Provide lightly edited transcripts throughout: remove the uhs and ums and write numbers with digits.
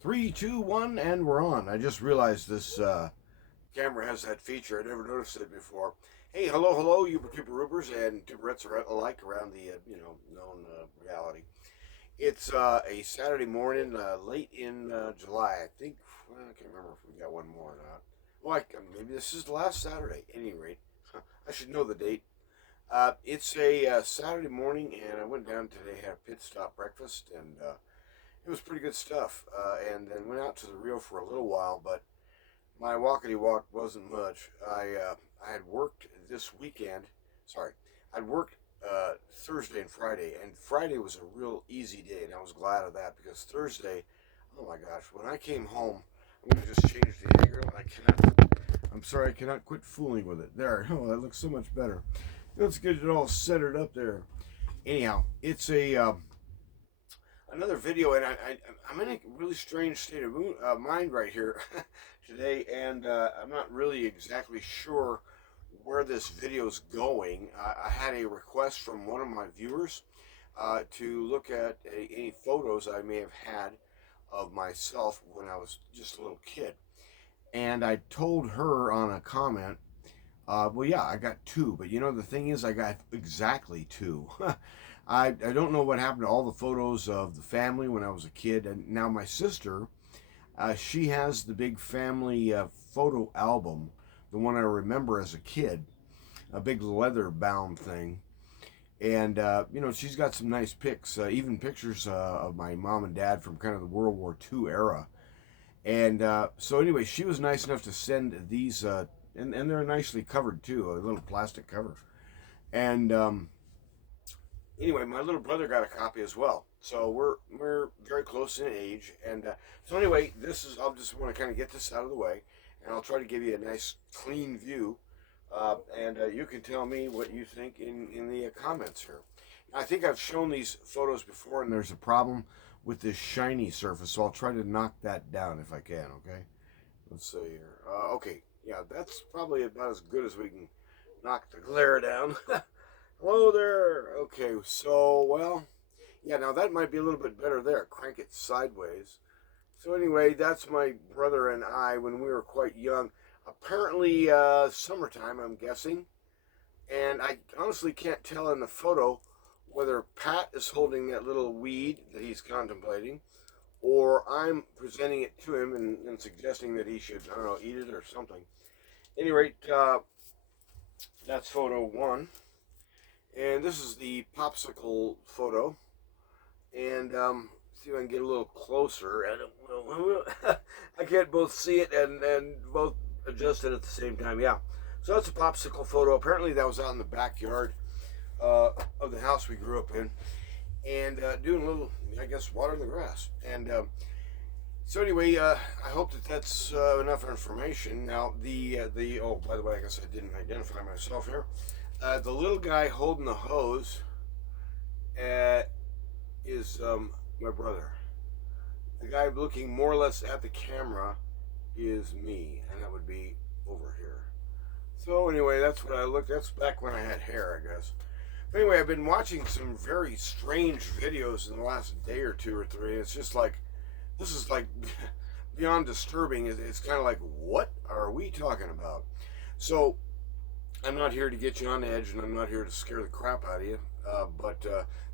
Three, two, one, and we're on. I just realized this camera has that feature. I never noticed it before. Hey, hello, you Tuber Roopers and Tuberettes alike around the known reality. It's a Saturday morning, late in July. I think I can't remember if we got one more or not. Well, maybe this is the last Saturday. At any rate, I should know the date. It's a Saturday morning, and I went down today, had a pit stop breakfast, and it was pretty good stuff. And then went out to the Rio for a little while, but my walkity walk wasn't much. I had worked this weekend. Sorry, I'd worked Thursday and Friday, and Friday was a real easy day, and I was glad of that because Thursday, oh my gosh, when I came home, I'm gonna just change the angle. I cannot. I'm sorry, I cannot quit fooling with it. There, oh, that looks so much better. Let's get it all centered up there. Anyhow, it's a another video, and I'm in a really strange state of mind right here today, and I'm not really exactly sure where this video's going. I had a request from one of my viewers to look at any photos I may have had of myself when I was just a little kid, and I told her on a comment, well, yeah, I got two, but the thing is, I got exactly two. I don't know what happened to all the photos of the family when I was a kid, and now my sister, she has the big family photo album, the one I remember as a kid, a big leather bound thing, and she's got some nice pics, even pictures of my mom and dad from kind of the World War II era, and so anyway, she was nice enough to send these, and they're nicely covered too, a little plastic cover, and anyway, my little brother got a copy as well. So we're very close in age, and so anyway, this is I'll just want to kind of get this out of the way, and I'll try to give you a nice clean view, and you can tell me what you think in the comments here. I think I've shown these photos before, and there's a problem with this shiny surface, so I'll try to knock that down if I can. Okay, let's see here. Okay, yeah, that's probably about as good as we can knock the glare down. Hello there. Okay, so, well, yeah, now that might be a little bit better there. Crank it sideways. So, anyway, that's my brother and I when we were quite young. Apparently, summertime, I'm guessing. And I honestly can't tell in the photo whether Pat is holding that little weed that he's contemplating or I'm presenting it to him and suggesting that he should, I don't know, eat it or something. At any rate, that's photo one. And this is the popsicle photo. And see if I can get a little closer. I can't both see it and both adjust it at the same time. Yeah. So that's a popsicle photo. Apparently that was out in the backyard of the house we grew up in. And doing a little, I guess, watering the grass. And so anyway, I hope that that's enough information. Now, oh, by the way, I guess I didn't identify myself here. The little guy holding the hose is my brother. The guy looking more or less at the camera is me, and that would be over here. So anyway, that's what I looked. That's back when I had hair, I guess. But anyway, I've been watching some very strange videos in the last day or two or three. It's just like this is like beyond disturbing. It's kind of like, what are we talking about? So I'm not here to get you on edge, and I'm not here to scare the crap out of you. But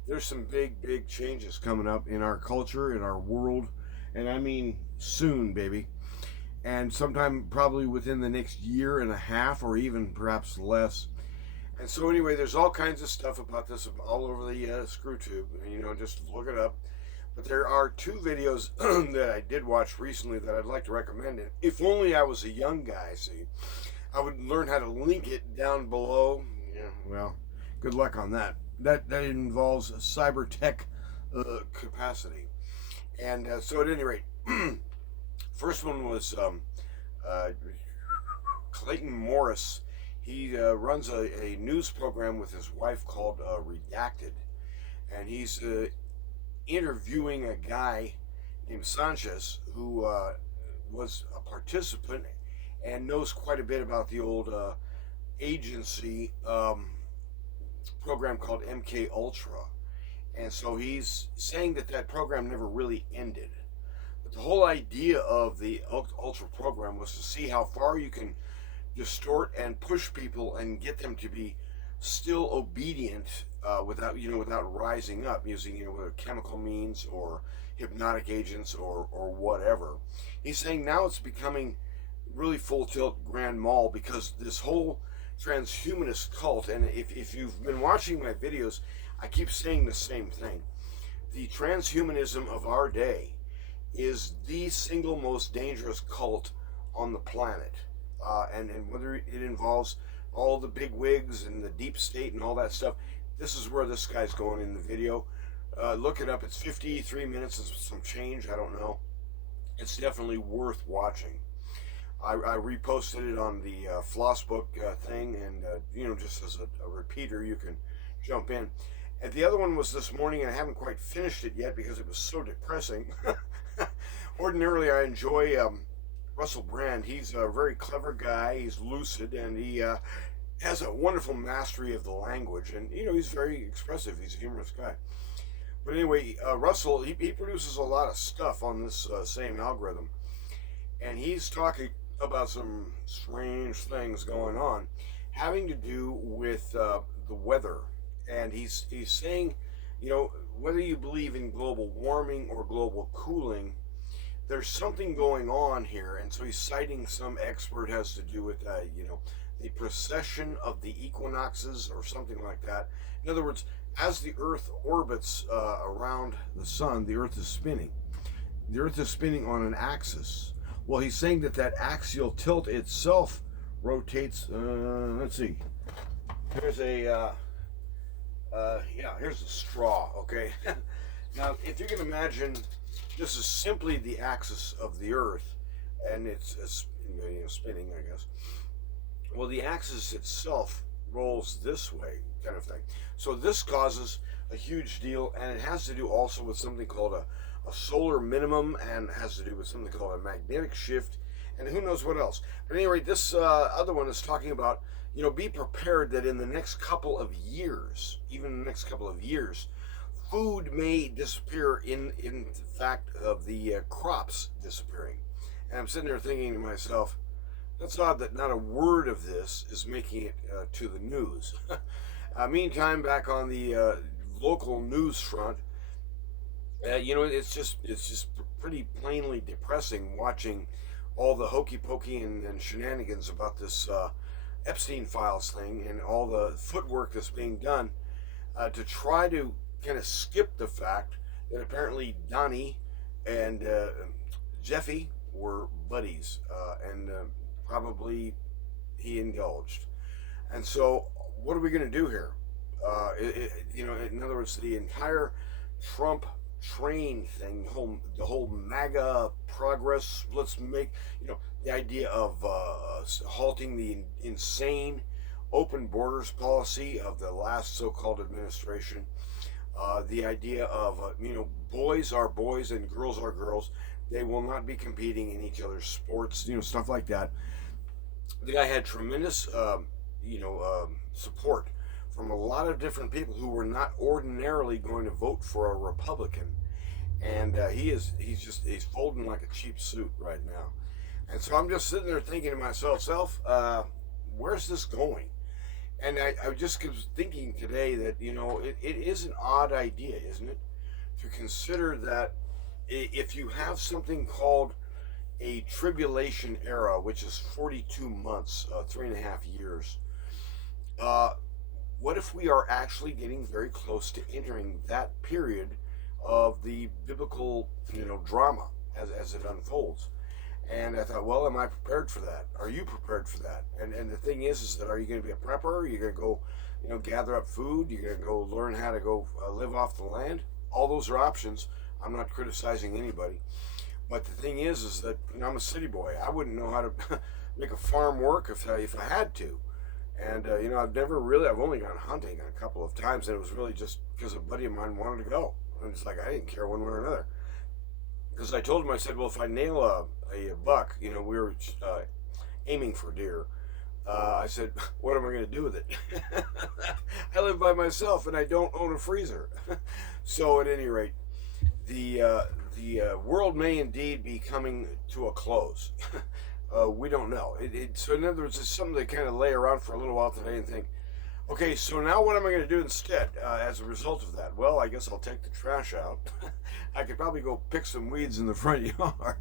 there's some big changes coming up in our culture, in our world, and I mean soon, baby. And sometime probably within the next year and a half, or even perhaps less. And so anyway, there's all kinds of stuff about this all over the ScrewTube. Just look it up. But there are two videos that I did watch recently that I'd like to recommend. And if only I was a young guy, see, I would learn how to link it down below. Yeah, well, good luck on that. That involves cyber tech capacity. And so at any rate, first one was Clayton Morris. He runs a news program with his wife called Redacted. And he's interviewing a guy named Sanchez who was a participant and knows quite a bit about the old agency program called MK Ultra, and so he's saying that program never really ended. But the whole idea of the Ultra program was to see how far you can distort and push people and get them to be still obedient without rising up using whether chemical means or hypnotic agents or whatever. He's saying now it's becoming really full tilt grand mal because this whole transhumanist cult, and if you've been watching my videos, I keep saying the same thing. The transhumanism of our day is the single most dangerous cult on the planet. And whether it involves all the big wigs and the deep state and all that stuff, this is where this guy's going in the video. Look it up. It's 53 minutes and some change. I don't know. It's definitely worth watching. I reposted it on the Flossbook thing, and just as a repeater, you can jump in. And the other one was this morning, and I haven't quite finished it yet because it was so depressing. Ordinarily, I enjoy Russell Brand. He's a very clever guy. He's lucid, and he has a wonderful mastery of the language. And he's very expressive. He's a humorous guy. But anyway, Russell, he produces a lot of stuff on this same algorithm, and he's talking about some strange things going on, having to do with the weather. And he's saying, whether you believe in global warming or global cooling, there's something going on here. And so he's citing some expert has to do with, the precession of the equinoxes or something like that. In other words, as the Earth orbits around the sun, the Earth is spinning. The Earth is spinning on an axis. Well, he's saying that axial tilt itself rotates. Let's see. Here's here's a straw. Okay. Now, if you can imagine, this is simply the axis of the Earth, and it's spinning, I guess. Well, the axis itself rolls this way, kind of thing. So this causes a huge deal, and it has to do also with something called a solar minimum, and has to do with something called a magnetic shift, and who knows what else. But anyway, this other one is talking about, be prepared that in the next couple of years, even the next couple of years, food may disappear in fact of the crops disappearing. And I'm sitting there thinking to myself, that's odd that not a word of this is making it to the news. Meantime, back on the local news front, it's just pretty plainly depressing watching all the hokey pokey and shenanigans about this Epstein Files thing and all the footwork that's being done to try to kind of skip the fact that apparently Donnie and Jeffy were buddies, and probably he indulged. And so, what are we going to do here? In other words, the entire Trump train thing, the whole MAGA progress. Let's make the idea of halting the insane open borders policy of the last so-called administration. The idea of boys are boys and girls are girls. They will not be competing in each other's sports. Stuff like that. The guy had tremendous support from a lot of different people who were not ordinarily going to vote for a Republican, and he's folding like a cheap suit right now. And so I'm just sitting there thinking to myself, where's this going? And I just was thinking today that it is an odd idea, isn't it, to consider that if you have something called a tribulation era, which is 42 months, 3.5 years, what if we are actually getting very close to entering that period of the biblical, drama as it unfolds? And I thought, well, am I prepared for that? Are you prepared for that? And the thing is that are you going to be a prepper? Are you going to go, gather up food? You're going to go learn how to go live off the land? All those are options. I'm not criticizing anybody. But the thing is that I'm a city boy. I wouldn't know how to make a farm work if I had to. And, I've only gone hunting a couple of times, and it was really just because a buddy of mine wanted to go. And it's like, I didn't care one way or another. Because I told him, I said, well, if I nail a buck, we were aiming for deer. I said, what am I going to do with it? I live by myself, and I don't own a freezer. So at any rate, the the world may indeed be coming to a close. We don't know. So in other words, it's something to kind of lay around for a little while today and think, okay, so now what am I going to do instead as a result of that? Well, I guess I'll take the trash out. I could probably go pick some weeds in the front yard.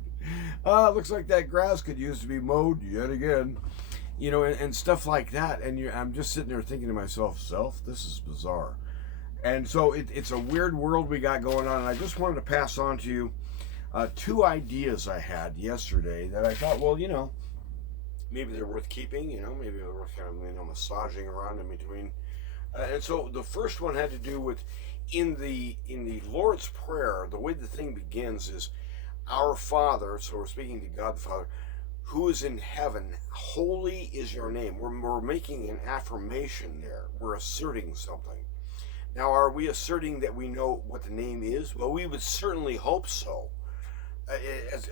Looks like that grass could use to be mowed yet again. And stuff like that. And I'm just sitting there thinking to myself, this is bizarre. And so it's a weird world we got going on. And I just wanted to pass on to you two ideas I had yesterday that I thought, well, maybe they're worth keeping, maybe they're worth kind of, massaging around in between. And so the first one had to do with in the Lord's Prayer, the way the thing begins is, our Father, so we're speaking to God the Father, who is in heaven, holy is your name. We're making an affirmation there. We're asserting something. Now, are we asserting that we know what the name is? Well, we would certainly hope so.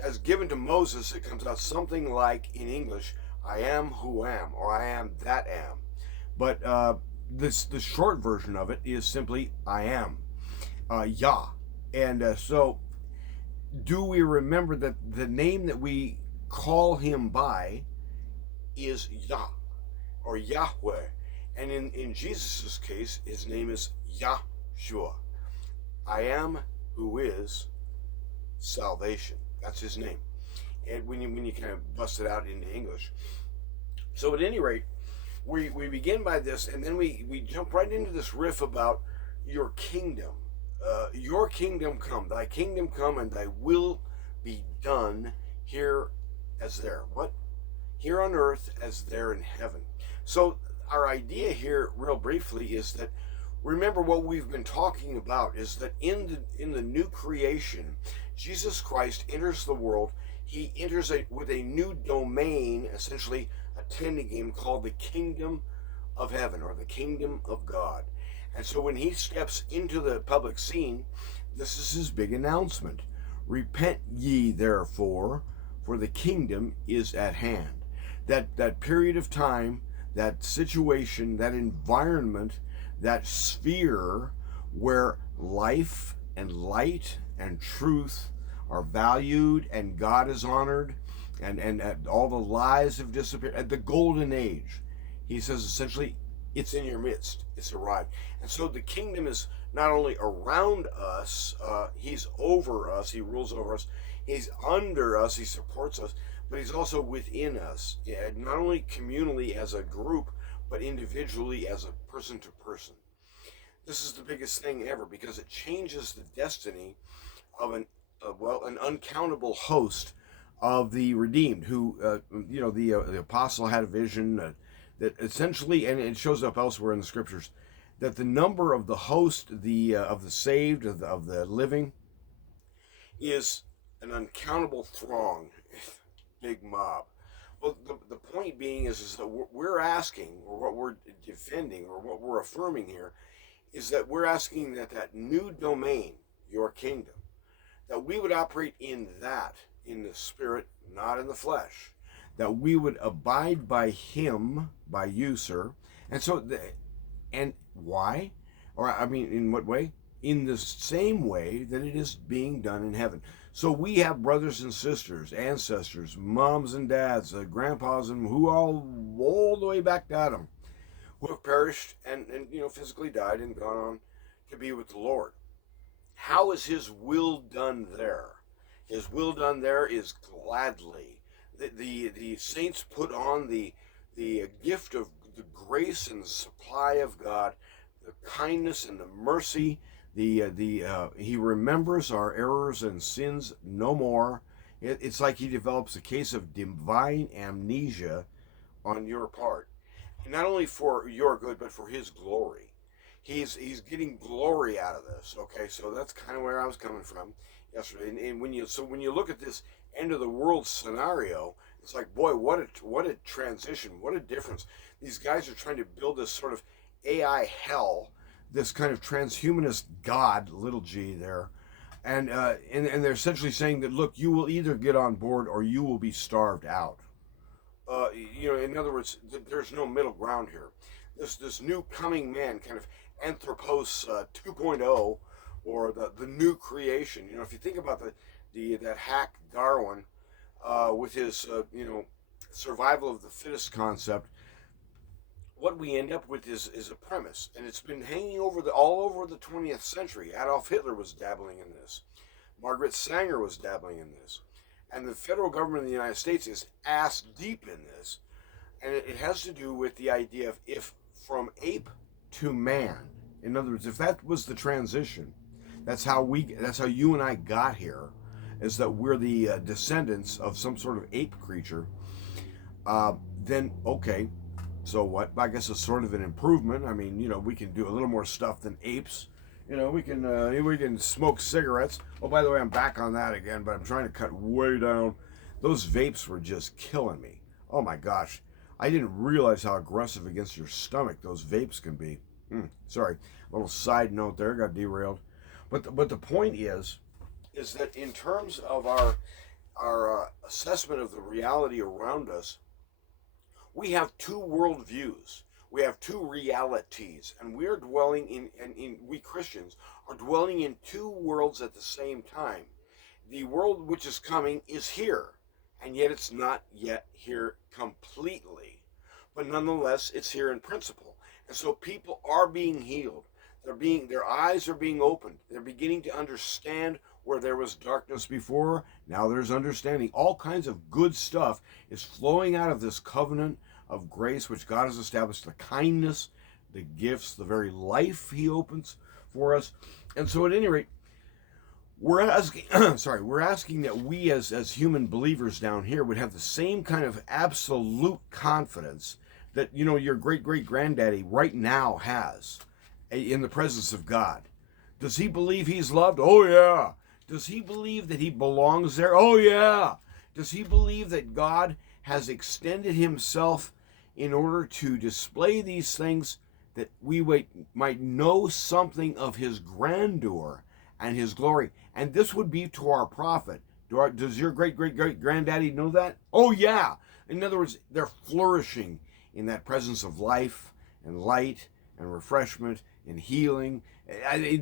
As given to Moses, it comes out something like, in English, I am who am, or I am that am. But the short version of it is simply, I am, Yah. And so, do we remember that the name that we call him by is Yah, or Yahweh? And in Jesus' case, his name is Yahshua. I am who is salvation. That's his name. And when you kind of bust it out into English. So at any rate, we begin by this, and then we jump right into this riff about your kingdom. Your kingdom come, thy kingdom come, and thy will be done here as there. What? Here on earth as there in heaven. So our idea here, real briefly, is that remember what we've been talking about is that in the new creation, Jesus Christ enters the world. He enters with a new domain, essentially attending him, called the kingdom of heaven, or the kingdom of God. And so when he steps into the public scene, this is his big announcement. Repent ye therefore, for the kingdom is at hand. That period of time, that situation, that environment, that sphere where life and light and truth are valued and God is honored and all the lies have disappeared. At the golden age, he says essentially, it's in your midst. It's arrived. And so the kingdom is not only around us, he's over us, he rules over us, he's under us, he supports us, but he's also within us, not only communally as a group, but individually as a person to person. This is the biggest thing ever because it changes the destiny of an uncountable host of the redeemed who, the apostle had a vision that essentially, and it shows up elsewhere in the scriptures, that the number of the host, of the saved, of the living, is an uncountable throng, big mob. Well, the point being is that we're asking, or what we're defending, or what we're affirming here, is that we're asking that new domain, your kingdom, that we would operate in the spirit, not in the flesh. That we would abide by him, by you, sir. And so, and why? Or, I mean, in what way? In the same way that it is being done in heaven. So we have brothers and sisters, ancestors, moms and dads, grandpas, and who all the way back to Adam, who have perished and physically died and gone on to be with the Lord. How is his will done there? His will done there is gladly. The saints put on the gift of the grace and the supply of God, the kindness and the mercy. He remembers our errors and sins no more. It's like he develops a case of divine amnesia on your part, and not only for your good but for his glory. He's getting glory out of this. Okay, so that's kind of where I was coming from yesterday. And when you look at this end of the world scenario, it's like, boy, what a transition, what a difference. These guys are trying to build this sort of AI hell, this kind of transhumanist God, little g there, and they're essentially saying that, look, you will either get on board or you will be starved out. In other words, there's no middle ground here. This new coming man, kind of Anthropos 2.0, or the new creation. If you think about that hack Darwin with his survival of the fittest concept. What we end up with is a premise, and it's been hanging over all over the 20th century. Adolf Hitler was dabbling in this. Margaret Sanger was dabbling in this. And the federal government of the United States is ass deep in this. And it has to do with the idea of if from ape to man, in other words, if that was the transition, that's how you and I got here, is that we're the descendants of some sort of ape creature. Then okay, so what? I guess it's sort of an improvement. I mean, we can do a little more stuff than apes. We can smoke cigarettes. Oh, by the way, I'm back on that again, but I'm trying to cut way down. Those vapes were just killing me. Oh my gosh, I didn't realize how aggressive against your stomach those vapes can be. Sorry, a little side note there, got derailed. But the point is that in terms of our assessment of the reality around us, we have two worldviews. We have two realities, and we are dwelling we Christians are dwelling in two worlds at the same time. The world which is coming is here, and yet it's not yet here completely. But nonetheless, it's here in principle. And so people are being healed. Their eyes are being opened. They're beginning to understand where there was darkness before. Now there's understanding. All kinds of good stuff is flowing out of this covenant of grace which God has established, the kindness, the gifts, the very life he opens for us. And so at any rate, we're asking we're asking that we as human believers down here would have the same kind of absolute confidence that your great granddaddy right now has in the presence of God. Does he believe he's loved? Oh yeah. Does he believe that he belongs there? Oh yeah. Does he believe that God has extended himself in order to display these things, that we might know something of his grandeur and his glory? And this would be to our profit. Does your great granddaddy know that? Oh yeah. In other words, they're flourishing in that presence of life and light and refreshment and healing.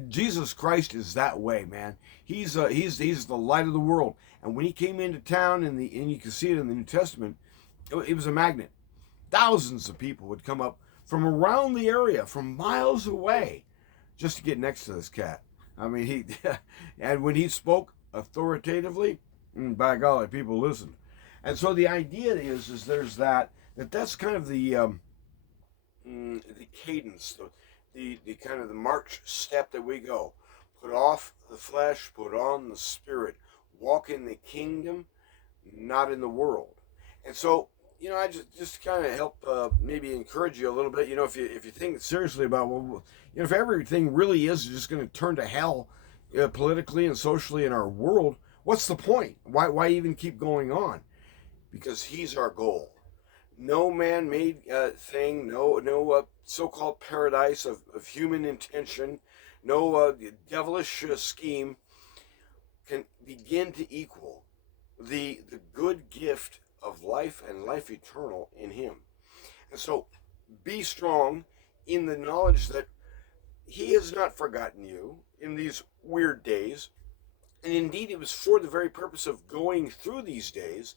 Jesus Christ is that way, man. He's the light of the world. And when he came into town, and you can see it in the New Testament, it was a magnet. Thousands of people would come up from around the area, from miles away, just to get next to this cat. I mean, and when he spoke authoritatively, by golly, people listened. And so the idea is there's that's kind of the cadence, the kind of the march step that we go. Put off the flesh, put on the spirit. Walk in the kingdom, not in the world. And so, I just kind of help maybe encourage you a little bit. If you think seriously about, well, if everything really is just going to turn to hell politically and socially in our world, what's the point? Why even keep going on? Because he's our goal. No man-made thing, no so-called paradise of human intention, no devilish scheme can begin to equal the good gift of life and life eternal in him. And so be strong in the knowledge that he has not forgotten you in these weird days. And indeed, it was for the very purpose of going through these days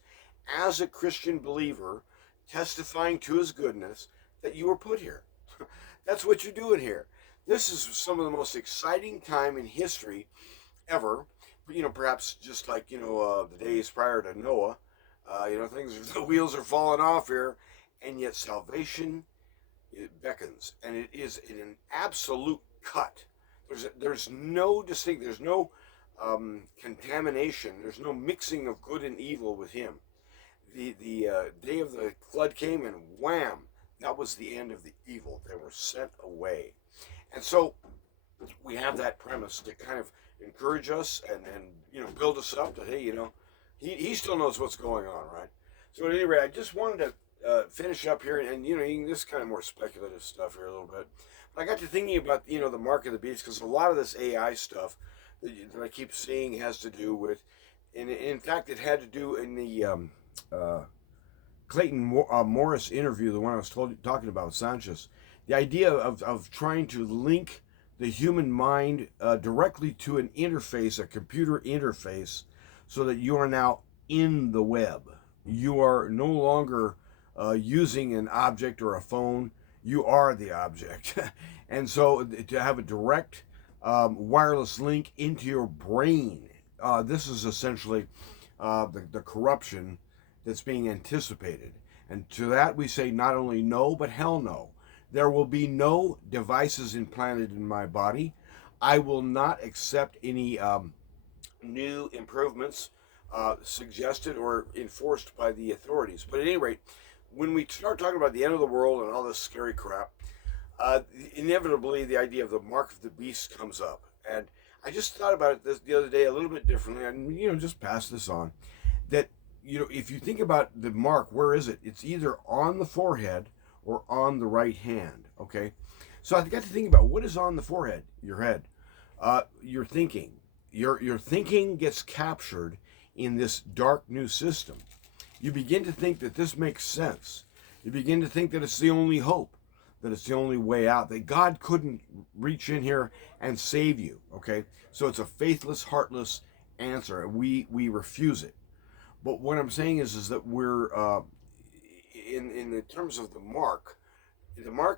as a Christian believer, testifying to his goodness, that you were put here. That's what you're doing here. This is some of the most exciting time in history ever. Perhaps just like, the days prior to Noah, the wheels are falling off here, and yet salvation, it beckons, and it is in an absolute cut. There's no distinct, there's no contamination, there's no mixing of good and evil with him. The day of the flood came, and wham, that was the end of the evil. They were sent away. And so we have that premise to kind of encourage us and build us up that, hey, he still knows what's going on, right? So at any rate, I just wanted to finish up here, and this kind of more speculative stuff here a little bit. But I got to thinking about the mark of the beast, because a lot of this AI stuff that I keep seeing has to do with, and in fact, it had to do in the Clayton Morris interview, the one I was talking about with Sanchez, the idea of trying to link the human mind directly to an interface, a computer interface, so that you are now in the web. You are no longer using an object or a phone. You are the object. And so to have a direct wireless link into your brain, this is essentially the corruption that's being anticipated. And to that we say not only no, but hell no. There will be no devices implanted in my body. I will not accept any new improvements suggested or enforced by the authorities. But at any rate, when we start talking about the end of the world and all this scary crap, inevitably the idea of the mark of the beast comes up. And I just thought about it the other day a little bit differently, and just pass this on. That if you think about the mark, where is it? It's either on the forehead or on the right hand. Okay, so I got to think about what is on the forehead, your head, your thinking. Your thinking gets captured in this dark new system. You begin to think that this makes sense. You begin to think that it's the only hope, that it's the only way out, that God couldn't reach in here and save you. Okay, so it's a faithless, heartless answer. We refuse it. But what I'm saying is that we're in the terms of the mark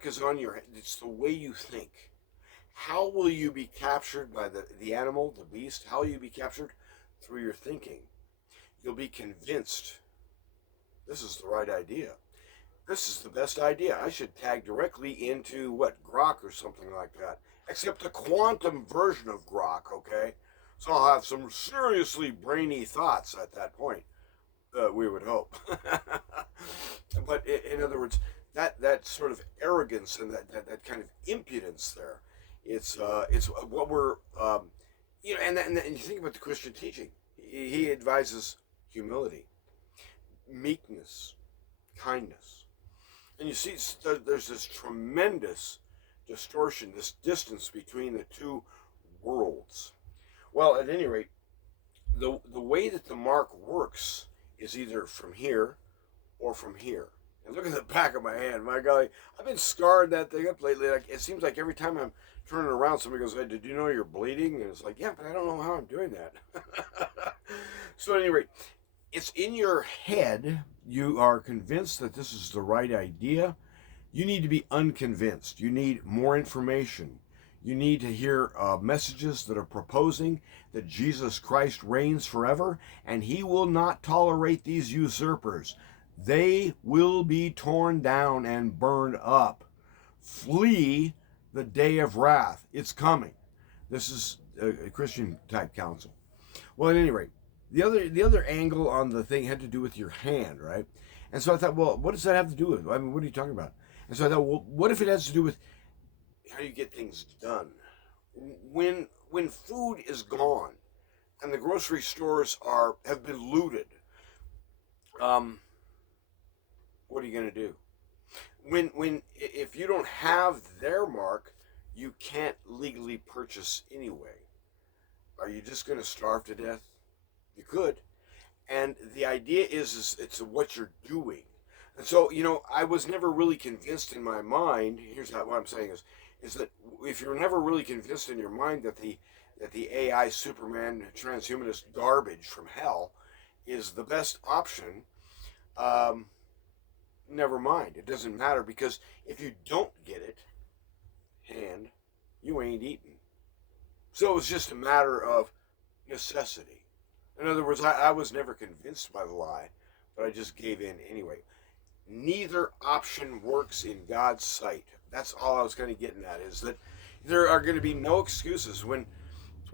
is on your head. It's the way you think. How will you be captured by the animal, the beast? How will you be captured? Through your thinking. You'll be convinced this is the right idea. This is the best idea. I should tag directly into Grok or something like that. Except a quantum version of Grok, okay? So I'll have some seriously brainy thoughts at that point. We would hope. But in other words, that sort of arrogance and that kind of impudence there, it's what we're and you think about the Christian teaching. He advises humility, meekness, kindness, and you see there's this tremendous distortion, this distance between the two worlds. Well, at any rate, the way that the mark works is either from here or from here. And look at the back of my hand. My golly, I've been scarring that thing up lately. Like, it seems like every time I'm turning around, somebody goes, "Hey, did you know you're bleeding?" And it's like, yeah, but I don't know how I'm doing that. So at any rate, it's in your head. You are convinced that this is the right idea. You need to be unconvinced. You need more information. You need to hear messages that are proposing that Jesus Christ reigns forever, and he will not tolerate these usurpers. They will be torn down and burned up. Flee the day of wrath. It's coming. This is a Christian type counsel. Well, at any rate, the other angle on the thing had to do with your hand, right? And so I thought, well, what does that have to do with? I mean, what are you talking about? And so I thought, well, what if it has to do with how you get things done? When food is gone and the grocery stores have been looted, what are you going to do? If you don't have their mark, you can't legally purchase anyway. Are you just going to starve to death? You could. And the idea is it's what you're doing. And so, I was never really convinced in my mind. Here's what I'm saying is that if you're never really convinced in your mind that the AI Superman transhumanist garbage from hell is the best option, never mind. It doesn't matter, because if you don't get it, you ain't eating. So it's just a matter of necessity. In other words, I was never convinced by the lie, but I just gave in anyway. Neither option works in God's sight. That's all I was kind of getting at, is that there are going to be no excuses when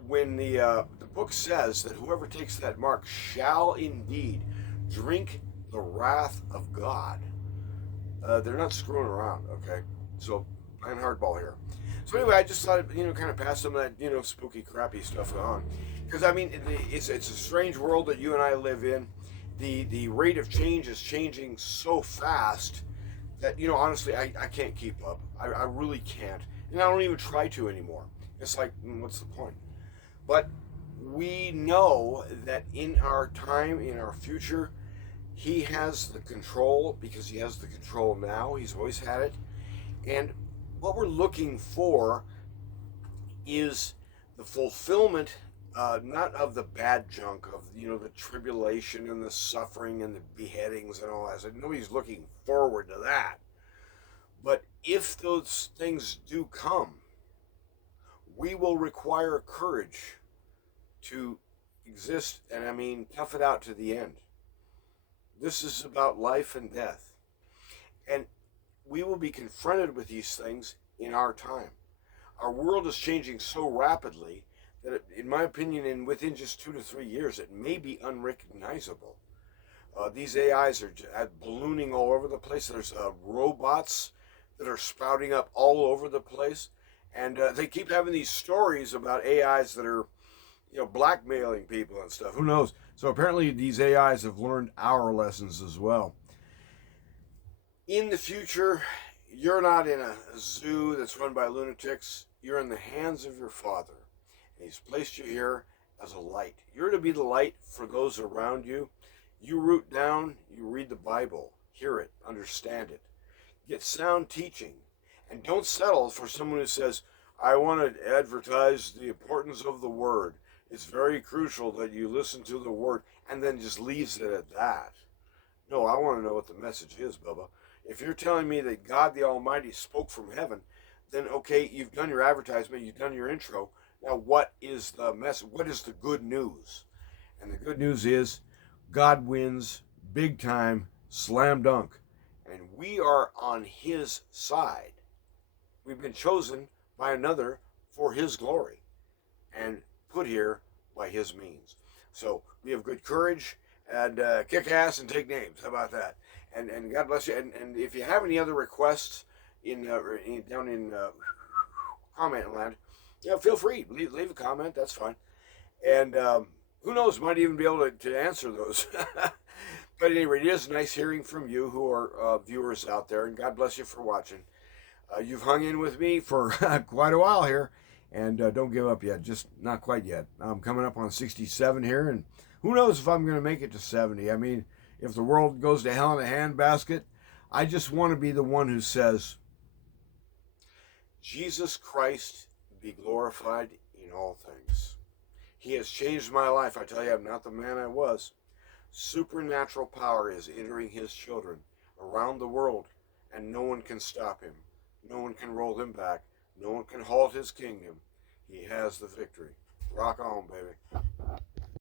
the book says that whoever takes that mark shall indeed drink the wrath of God. They're not screwing around, okay? So, playing hardball here. So anyway, I just thought, kind of pass some of that, spooky, crappy stuff on. Because, I mean, it's a strange world that you and I live in. The rate of change is changing so fast that, honestly, I can't keep up. I really can't. And I don't even try to anymore. It's like, what's the point? But we know that in our time, in our future, he has the control, because he has the control now. He's always had it. And what we're looking for is the fulfillment not of the bad junk of the tribulation and the suffering and the beheadings and all that. So nobody's looking forward to that. But if those things do come, we will require courage to exist, and I mean tough it out to the end. This is about life and death, and we will be confronted with these things in our time. Our world is changing so rapidly that, in my opinion, within just 2 to 3 years, it may be unrecognizable. These AIs are ballooning all over the place. There's robots that are sprouting up all over the place, and they keep having these stories about AIs that are, blackmailing people and stuff. Who knows? So apparently, these AIs have learned our lessons as well. In the future, you're not in a zoo that's run by lunatics. You're in the hands of your Father, and He's placed you here as a light. You're to be the light for those around you. You root down, you read the Bible, hear it, understand it, get sound teaching, and don't settle for someone who says, I want to advertise the importance of the Word. It's very crucial that you listen to the Word, and then just leaves it at that. No, I want to know what the message is, Bubba. If you're telling me that God the Almighty spoke from heaven, then okay, you've done your advertisement, you've done your intro. Now, what is the message? What is the good news? And the good news is God wins big time, slam dunk. And we are on His side. We've been chosen by another for His glory and put here by His means. So we have good courage and kick ass and take names. How about that? And God bless you. And if you have any other requests down in comment land, feel free. Leave a comment. That's fine. And who knows, might even be able to answer those. But anyway, it is nice hearing from you who are viewers out there, and God bless you for watching. You've hung in with me for quite a while here, and don't give up yet, just not quite yet. I'm coming up on 67 here, and who knows if I'm going to make it to 70. I mean, if the world goes to hell in a handbasket, I just want to be the one who says, Jesus Christ be glorified in all things. He has changed my life. I tell you, I'm not the man I was. Supernatural power is entering His children around the world, and no one can stop Him. No one can roll Him back. No one can halt His kingdom. He has the victory. Rock on, baby.